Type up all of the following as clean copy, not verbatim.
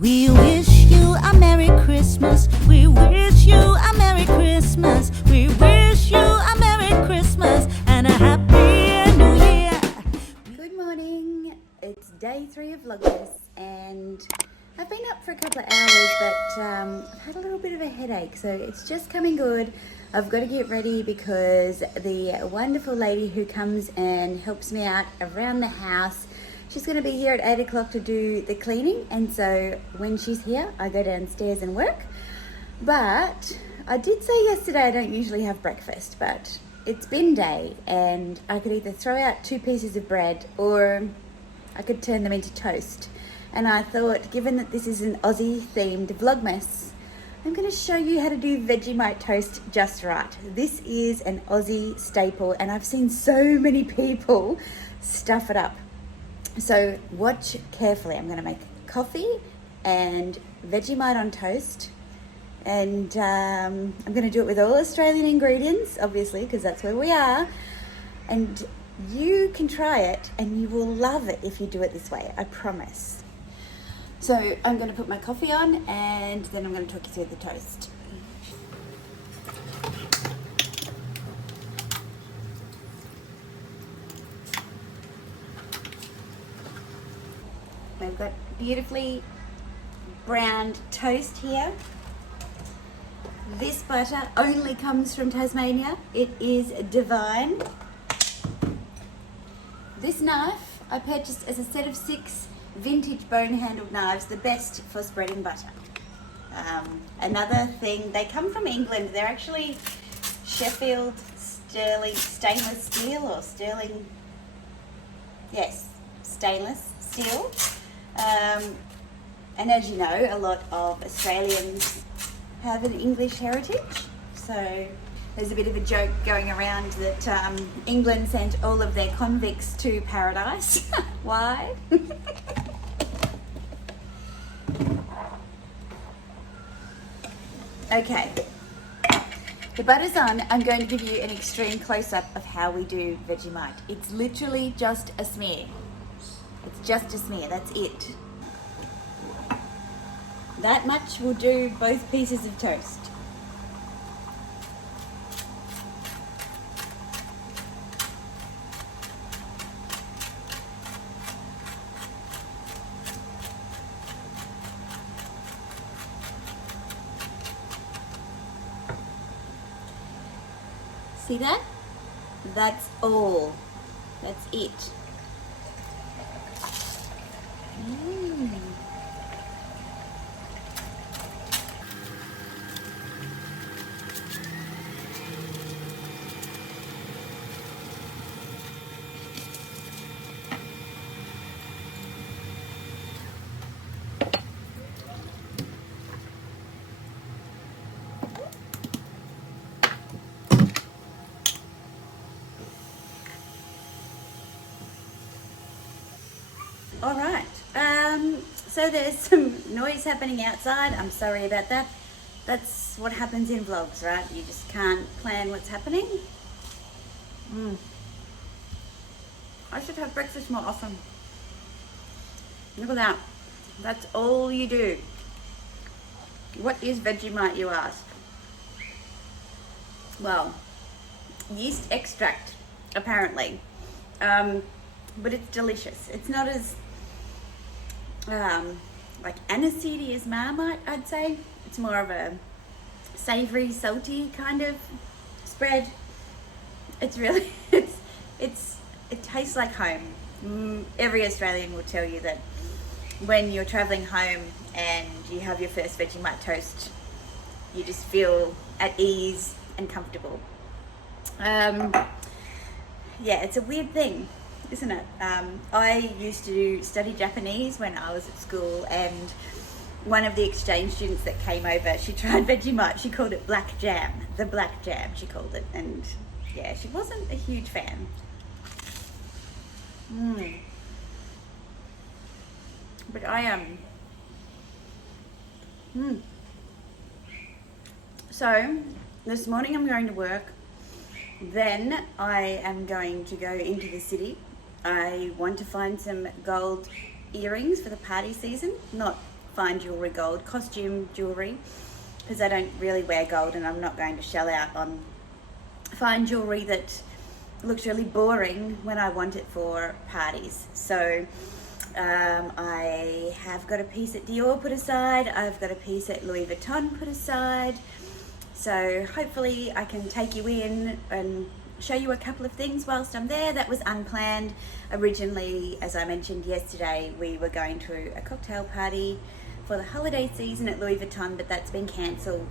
We wish you a Merry Christmas. We wish you a Merry Christmas. We wish you a Merry Christmas and a Happy New Year. Good morning. It's day 3 of Vlogmas and I've been up for a couple of hours, but I've had a little bit of a headache, so it's just coming good. I've got to get ready because the wonderful lady who comes and helps me out around the house, she's going to be here at 8 o'clock to do the cleaning, and so when she's here I go downstairs and work. But I did say yesterday I don't usually have breakfast, but it's bin day and I could either throw out 2 pieces of bread or I could turn them into toast. And I thought, given that this is an Aussie themed Vlogmas, I'm going to show you how to do Vegemite toast just right. This is an Aussie staple and I've seen so many people stuff it up. So watch carefully. I'm going to make coffee and Vegemite on toast, and I'm going to do it with all Australian ingredients, obviously, because that's where we are. And you can try it and you will love it if you do it this way, I promise. So I'm going to put my coffee on and then I'm going to talk you through the toast. We've got beautifully browned toast here. This butter only comes from Tasmania. It is divine. This knife I purchased as a set of 6 vintage bone-handled knives, the best for spreading butter. Another thing, they come from England. They're actually Sheffield sterling stainless steel, or sterling, yes, stainless steel. And as you know, a lot of Australians have an English heritage, so there's a bit of a joke going around that England sent all of their convicts to paradise. Why? Okay, the butter's on. I'm going to give you an extreme close-up of how we do Vegemite. It's literally just a smear. It's just a smear, that's it. That much will do both pieces of toast. See that? That's all. That's it. All right, so there's some noise happening outside. I'm sorry about that. That's what happens in vlogs, right? You just can't plan what's happening. I should have breakfast more often. Look at that. That's all you do. What is Vegemite, you ask? Well, yeast extract, apparently. But it's delicious. It's not as like aniseedy as Marmite, I'd say. It's more of a savory, salty kind of spread. It's really, it tastes like home. Every Australian will tell you that when you're traveling home and you have your first Vegemite toast, you just feel at ease and comfortable. Yeah, it's a weird thing, isn't it? I used to study Japanese when I was at school, and one of the exchange students that came over, she tried Vegemite. She called it black jam. The black jam, she called it. And yeah, she wasn't a huge fan. But I am. So this morning I'm going to work. Then I am going to go into the city. I want to find some gold earrings for the party season. Not fine jewellery gold, costume jewellery, because I don't really wear gold and I'm not going to shell out on fine jewellery that looks really boring when I want it for parties. So I have got a piece at Dior put aside, I've got a piece at Louis Vuitton put aside, so hopefully I can take you in and show you a couple of things whilst I'm there. That was unplanned. Originally, as I mentioned yesterday, we were going to a cocktail party for the holiday season at Louis Vuitton, but that's been cancelled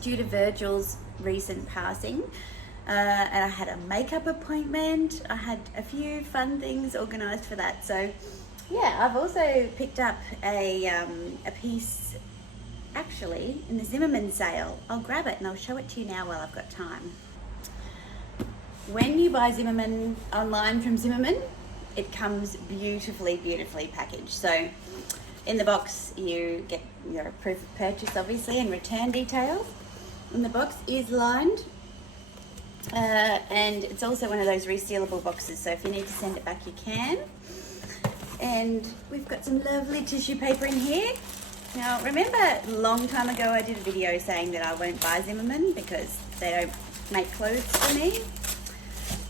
due to Virgil's recent passing. And I had a makeup appointment. I had a few fun things organised for that. So yeah, I've also picked up a piece actually in the Zimmermann sale. I'll grab it and I'll show it to you now while I've got time. When you buy Zimmermann online from Zimmermann, it comes beautifully packaged. So in the box you get your proof of purchase obviously and return details. And the box is lined. And it's also one of those resealable boxes, so if you need to send it back you can. And we've got some lovely tissue paper in here. Now remember a long time ago I did a video saying that I won't buy Zimmermann because they don't make clothes for me?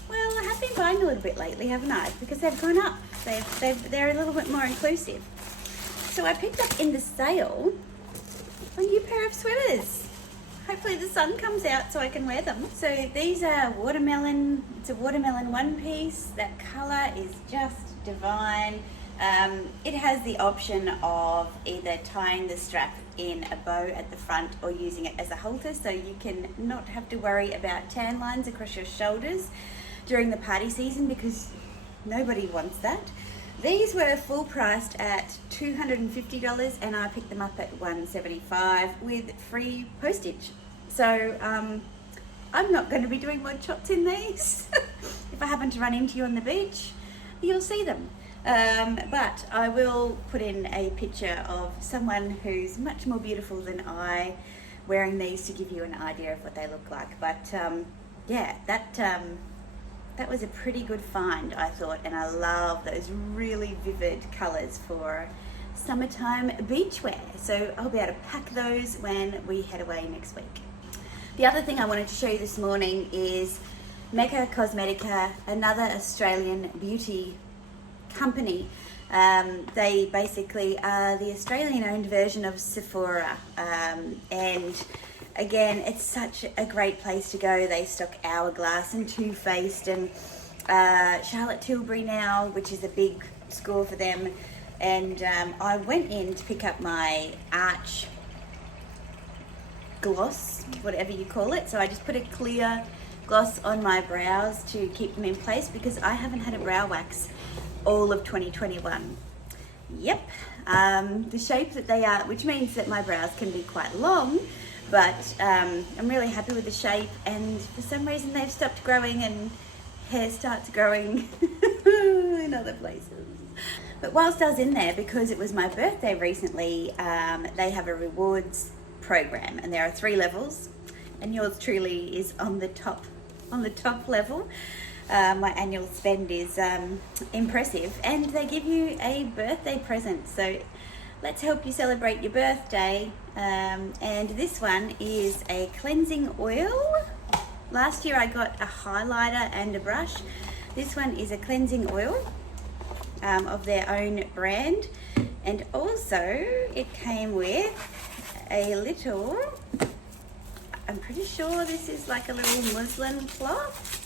Well, I have been buying a little bit lately, haven't I? Because they've gone up. They're a little bit more inclusive. So I picked up in the sale a new pair of swimmers. Hopefully the sun comes out so I can wear them. So these are watermelon. It's a watermelon one piece. That colour is just divine. It has the option of either tying the strap in a bow at the front or using it as a halter, so you can not have to worry about tan lines across your shoulders during the party season, because nobody wants that. These were full priced at $250 and I picked them up at $175 with free postage. So I'm not going to be doing mod shots in these. If I happen to run into you on the beach, you'll see them. But I will put in a picture of someone who's much more beautiful than I wearing these to give you an idea of what they look like. But yeah, that was a pretty good find, I thought, and I love those really vivid colours for summertime beachwear. So I'll be able to pack those when we head away next week. The other thing I wanted to show you this morning is Mecca Cosmetica, another Australian beauty company. They basically are the Australian-owned version of Sephora, and again, it's such a great place to go. They stock Hourglass and Too Faced and Charlotte Tilbury now, which is a big score for them. And I went in to pick up my Arch gloss, whatever you call it. So I just put a clear gloss on my brows to keep them in place because I haven't had a brow wax all of 2021. Yep, the shape that they are, which means that my brows can be quite long, but I'm really happy with the shape, and for some reason they've stopped growing and hair starts growing in other places. But whilst I was in there, because it was my birthday recently, they have a rewards program and there are 3 levels, and yours truly is on the top level. My annual spend is impressive, and they give you a birthday present, so let's help you celebrate your birthday. And this one is a cleansing oil. Last year I got a highlighter and a brush. This one is a cleansing oil of their own brand, and also it came with a little, I'm pretty sure this is like a little muslin cloth,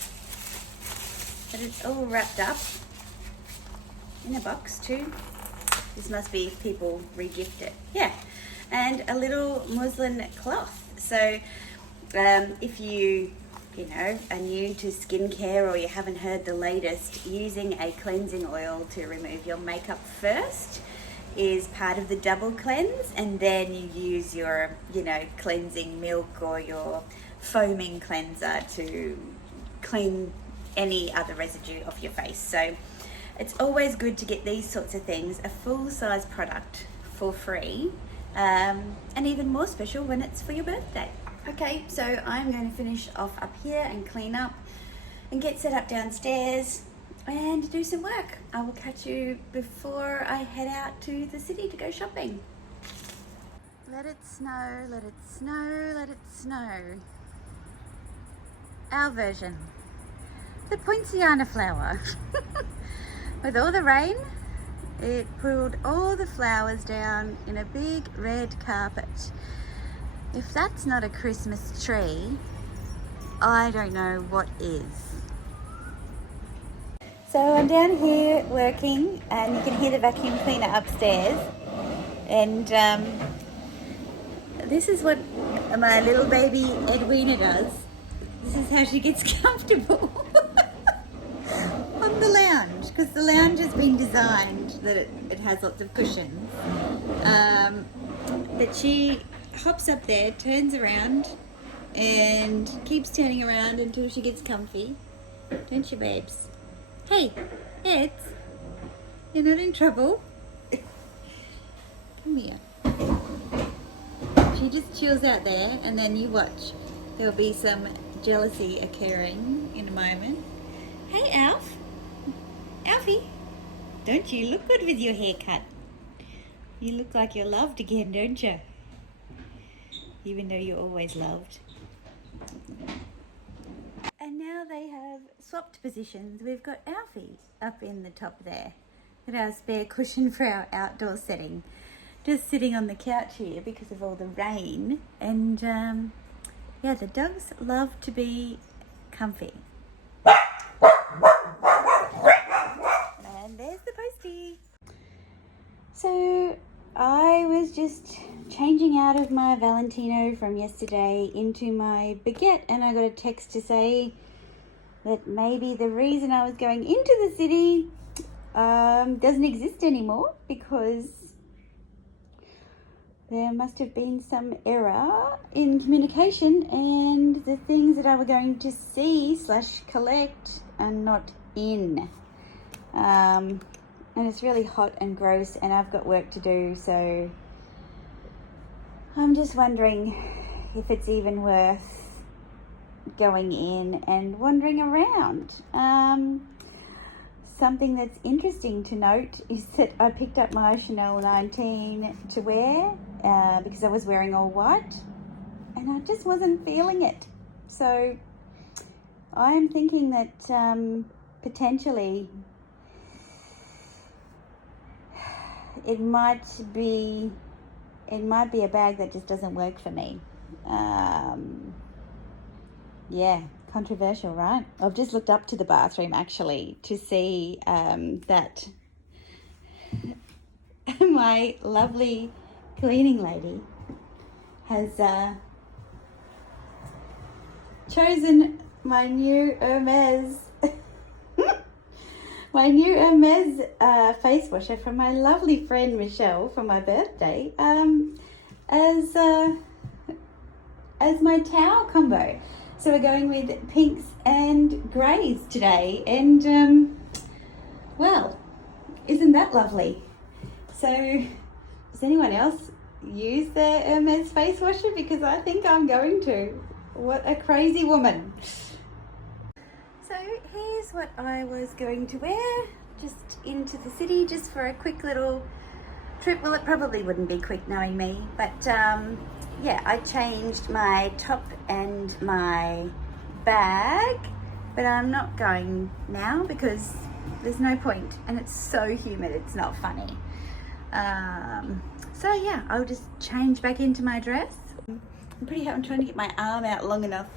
but it's all wrapped up in a box too. This must be if people re-gift it. Yeah, and a little muslin cloth. So if you know, are new to skincare or you haven't heard the latest, using a cleansing oil to remove your makeup first is part of the double cleanse, and then you use your, you know, cleansing milk or your foaming cleanser to clean any other residue off your face. So it's always good to get these sorts of things, a full-size product for free, and even more special when it's for your birthday. Okay, so I'm going to finish off up here and clean up and get set up downstairs. and do some work. I will catch you before I head out to the city to go shopping. Let it snow, let it snow, let it snow. Our version. The poinciana flower. With all the rain, it pulled all the flowers down in a big red carpet. If that's not a Christmas tree, I don't know what is. So I'm down here working and you can hear the vacuum cleaner upstairs. And this is what my little baby Edwina does. This is how she gets comfortable on the lounge, because the lounge has been designed that it has lots of cushions. But she hops up there, turns around, and keeps turning around until she gets comfy. Don't you, babes? Hey, Eds, you're not in trouble. Come here. She just chills out there, and then you watch. There'll be some jealousy occurring in a moment. Hey, Alf. Alfie, don't you look good with your haircut? You look like you're loved again, don't you? Even though you're always loved. And now they have swapped positions. We've got Alfie up in the top there. Got our spare cushion for our outdoor setting. Just sitting on the couch here because of all the rain. And yeah, the dogs love to be comfy. And there's the postie. So I was just changing out of my Valentino from yesterday into my baguette, and I got a text to say that maybe the reason I was going into the city doesn't exist anymore, because there must have been some error in communication and the things that I were going to see / collect are not in. And it's really hot and gross and I've got work to do, so I'm just wondering if it's even worth going in and wandering around. Something that's interesting to note is that I picked up my Chanel 19 to wear because I was wearing all white and I just wasn't feeling it. So I am thinking that potentially it might be a bag that just doesn't work for me. Yeah, controversial, right? I've just looked up to the bathroom actually to see that my lovely cleaning lady has chosen my new Hermes face washer from my lovely friend Michelle for my birthday as my towel combo. So we're going with pinks and greys today, and well, isn't that lovely? So does anyone else use the Hermes face washer? Because I think I'm going to. What a crazy woman. So here's what I was going to wear just into the city, just for a quick little trip. Well, it probably wouldn't be quick knowing me, but yeah, I changed my top and my bag, but I'm not going now because there's no point and it's so humid, it's not funny. So yeah, I'll just change back into my dress. I'm trying to get my arm out long enough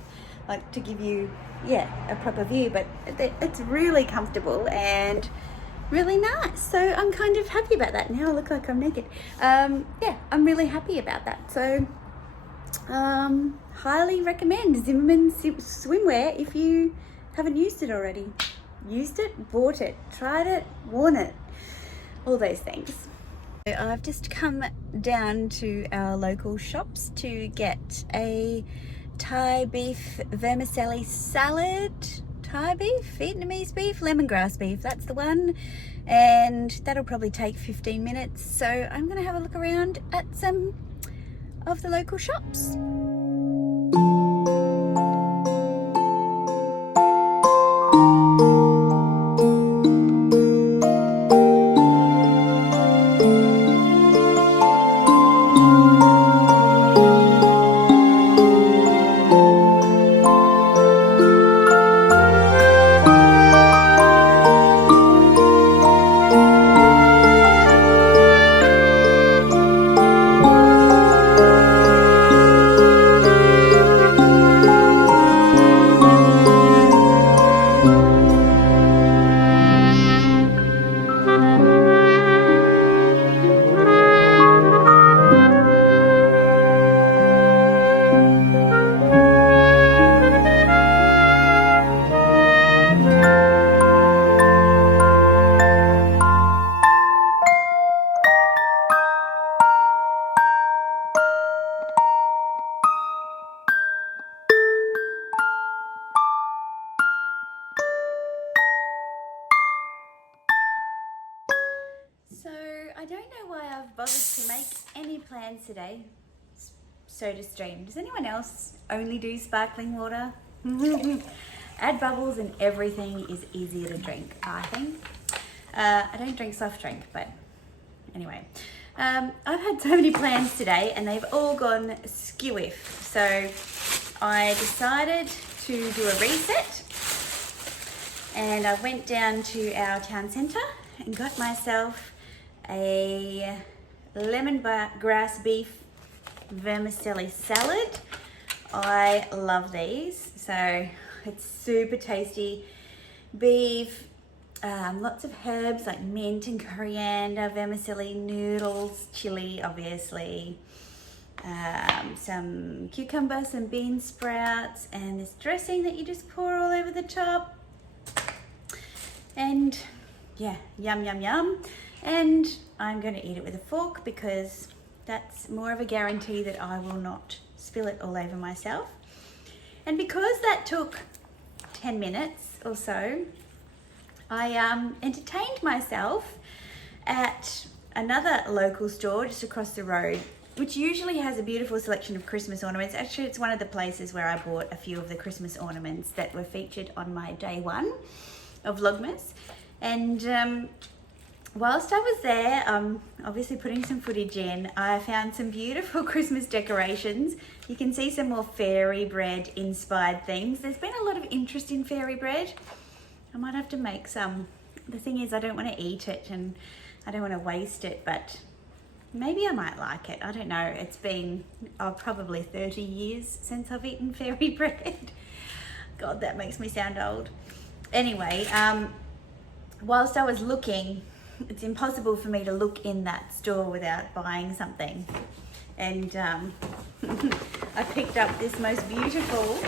like to give you, yeah, a proper view, but it's really comfortable and really nice. So I'm kind of happy about that. Now I look like I'm naked. Yeah, I'm really happy about that. So highly recommend Zimmermann Swimwear if you haven't used it already. Used it, bought it, tried it, worn it, all those things. I've just come down to our local shops to get a Thai beef vermicelli salad. Thai beef, Vietnamese beef, lemongrass beef, that's the one, and that'll probably take 15 minutes. So I'm going to have a look around at some of the local shops. bothered to make any plans today. SodaStream. Does anyone else only do sparkling water? Add bubbles and everything is easier to drink, I think. I don't drink soft drink, but anyway. I've had so many plans today and they've all gone skew-if. So I decided to do a reset and I went down to our town centre and got myself a lemongrass beef vermicelli salad. I love these, so it's super tasty. Beef, lots of herbs like mint and coriander, vermicelli, noodles, chili obviously, some cucumber, some bean sprouts, and this dressing that you just pour all over the top. And yeah, yum yum yum. And I'm going to eat it with a fork because that's more of a guarantee that I will not spill it all over myself. And because that took 10 minutes or so, I entertained myself at another local store just across the road, which usually has a beautiful selection of Christmas ornaments. Actually, it's one of the places where I bought a few of the Christmas ornaments that were featured on my day one of Vlogmas. And whilst I was there, obviously putting some footage in, I found some beautiful Christmas decorations. You can see some more fairy bread inspired things. There's been a lot of interest in fairy bread. I might have to make some. The thing is, I don't want to eat it and I don't want to waste it, but maybe I might like it. I don't know. It's been probably 30 years since I've eaten fairy bread. God, that makes me sound old. Anyway, whilst I was looking, it's impossible for me to look in that store without buying something. And I picked up this most beautiful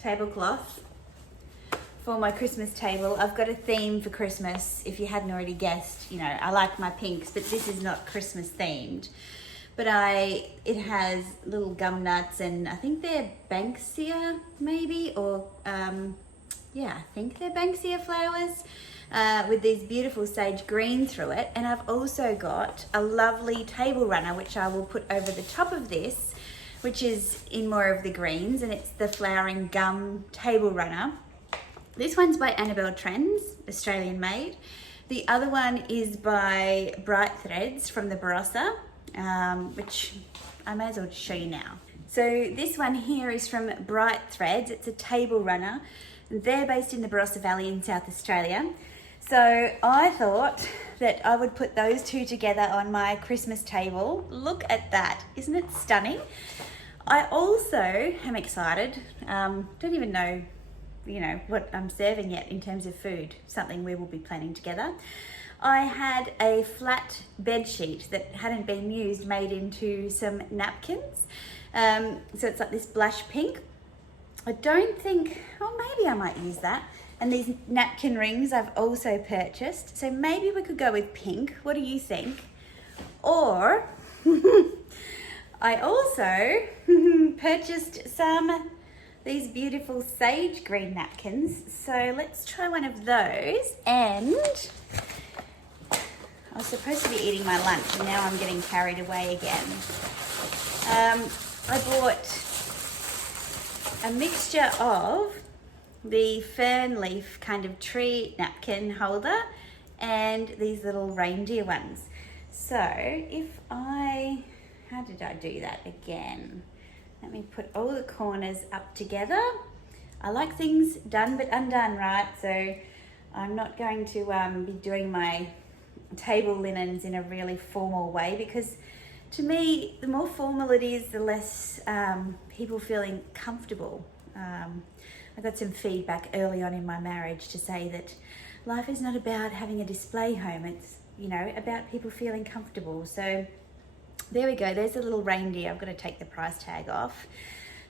tablecloth for my Christmas table. I've got a theme for Christmas. If you hadn't already guessed, you know, I like my pinks, but this is not Christmas themed. But it has little gum nuts and I think they're Banksia maybe, or yeah, I think they're Banksia flowers. With these beautiful sage green through it. And I've also got a lovely table runner which I will put over the top of this, which is in more of the greens, and it's the flowering gum table runner. This one's by Annabelle Trends, Australian made. The other one is by Bright Threads from the Barossa, which I may as well just show you now. So this one here is from Bright Threads. It's a table runner. They're based in the Barossa Valley in South Australia. So I thought that I would put those two together on my Christmas table. Look at that, isn't it stunning? I also am excited, don't even know, you know, what I'm serving yet in terms of food, something we will be planning together. I had a flat bed sheet that hadn't been used made into some napkins. So it's like this blush pink. I don't think, oh maybe I might use that. And these napkin rings I've also purchased. So maybe we could go with pink. What do you think? Or I also purchased these beautiful sage green napkins. So let's try one of those. And I was supposed to be eating my lunch and now I'm getting carried away again. I bought a mixture of the fern leaf kind of tree napkin holder and these little reindeer ones. So how did I do that again? Let me put all the corners up together. I like things done but undone, right? So I'm not going to be doing my table linens in a really formal way, because to me, the more formal it is, the less people feeling comfortable. I got some feedback early on in my marriage to say that life is not about having a display home. It's, you know, about people feeling comfortable. So there we go. There's a little reindeer. I've got to take the price tag off.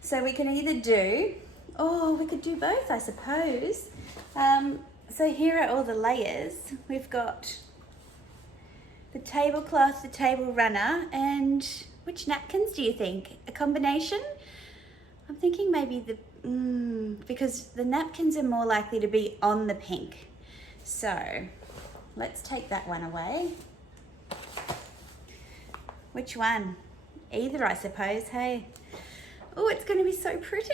So we can either do, or we could do both, I suppose. So here are all the layers. We've got the tablecloth, the table runner, and which napkins do you think? A combination? I'm thinking maybe because the napkins are more likely to be on the pink. So let's take that one away. Which one? Either, I suppose, hey? Oh, it's going to be so pretty.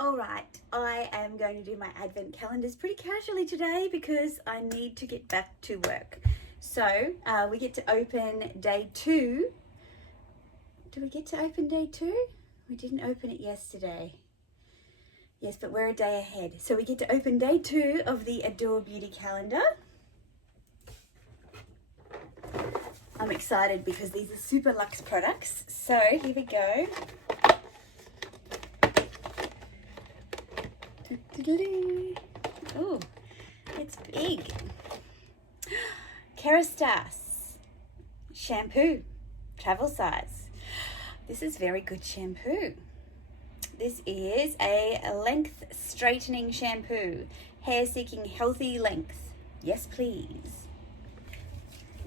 All right, I am going to do my advent calendars pretty casually today because I need to get back to work. So we get to open day 2. Do we get to open day 2? We didn't open it yesterday. Yes, but we're a day ahead. So we get to open day 2 of the Adore Beauty calendar. I'm excited because these are super luxe products. So here we go. Oh, it's big. Kerastase shampoo, travel size. This is very good shampoo. This is a length straightening shampoo, hair seeking healthy length. Yes, please.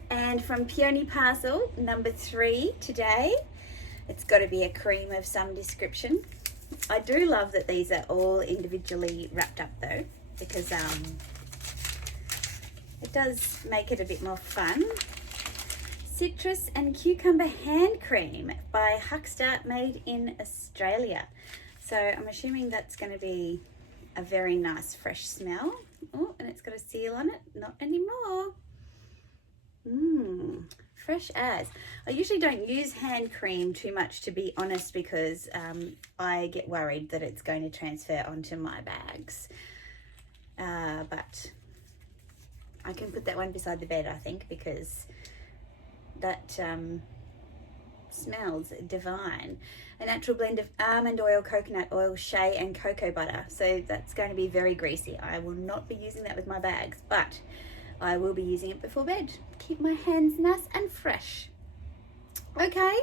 And from Peony Parcel, number 3 today. It's got to be a cream of some description. I do love that these are all individually wrapped up though, because it does make it a bit more fun. Citrus and Cucumber Hand Cream by Huckster, made in Australia. So I'm assuming that's going to be a very nice fresh smell. Oh, and it's got a seal on it. Not anymore. Fresh as. I usually don't use hand cream too much, to be honest, because I get worried that it's going to transfer onto my bags. But I can put that one beside the bed, I think, because that smells divine. A natural blend of almond oil, coconut oil, shea and cocoa butter. So that's going to be very greasy. I will not be using that with my bags, but I will be using it before bed. Keep my hands nice and fresh. Okay,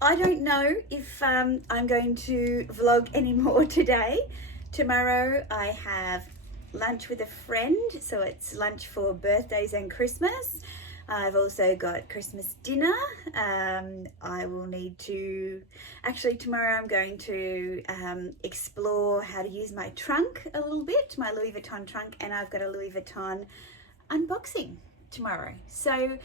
I don't know if I'm going to vlog anymore today. Tomorrow I have lunch with a friend, so it's lunch for birthdays and Christmas. I've also got Christmas dinner. I will need to, actually tomorrow I'm going to explore how to use my trunk a little bit, my Louis Vuitton trunk, and I've got a Louis Vuitton unboxing tomorrow. So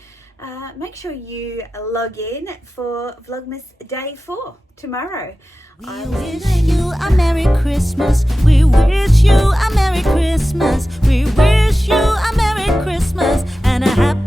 make sure you log in for Vlogmas day 4 tomorrow. We wish you a Merry Christmas. We wish you a Merry Christmas. We wish you a Merry Christmas and a happy